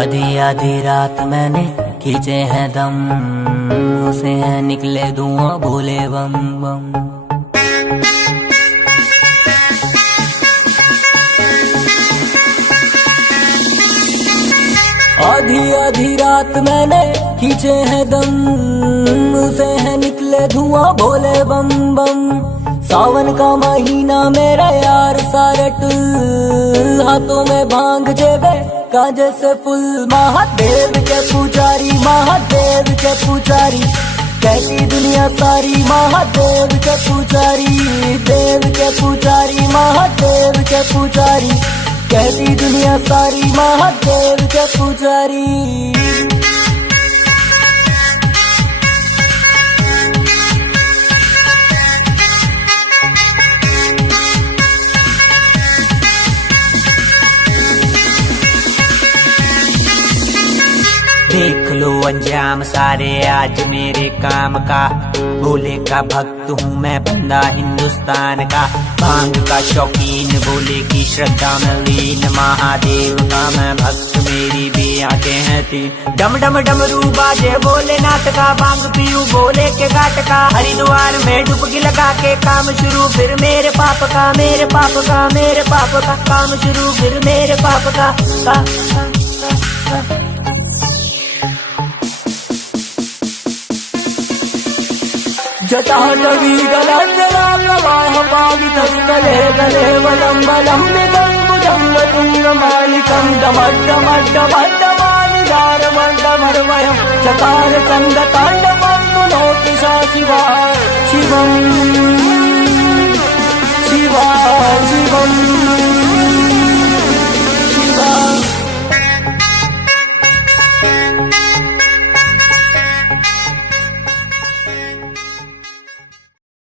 आधी आधी रात मैंने खींचे हैं दम, उसे हैं निकले धुआं भोले बम बम। आधी आधी रात मैंने खींचे हैं दम, उसे हैं निकले धुआं भोले बम बम। सावन का महीना मेरा यार सारे टुल, हाथों में भांग जेबे कांजे से फुल। महादेव के पुजारी, महादेव के पुजारी, कहती दुनिया सारी महादेव के पुजारी। देव के पुजारी, महादेव के पुजारी, कहती दुनिया सारी महादेव के पुजारी। देख लो अंजाम सारे आज मेरे काम का, भोले का भक्त हूँ मैं बंदा हिंदुस्तान का। भांग का शौकीन, भोले की श्रद्धा में लीन, महादेव का मैं भक्त मेरी भी आंखें हैं तीन। डम डम डमरू बाजे भोलेनाथ का, भांग पीऊ भोले के घाट का। हरिद्वार में डुबकी लगा के काम शुरू फिर मेरे पाप का, मेरे पाप का, मेरे पाप का काम शुरू फिर मेरे पाप का। जटाटवी गलाञ्जना प्रवाह पावितस्थले गले वलम्बलम्बितं भुजङ्गतुङ्गमालिकं डमड्डमड्डमड्डमानिदारमड्डमर्वयं चकार चण्डताण्डवं तुनोति सा शिवा शिवं शिवा शिवम्।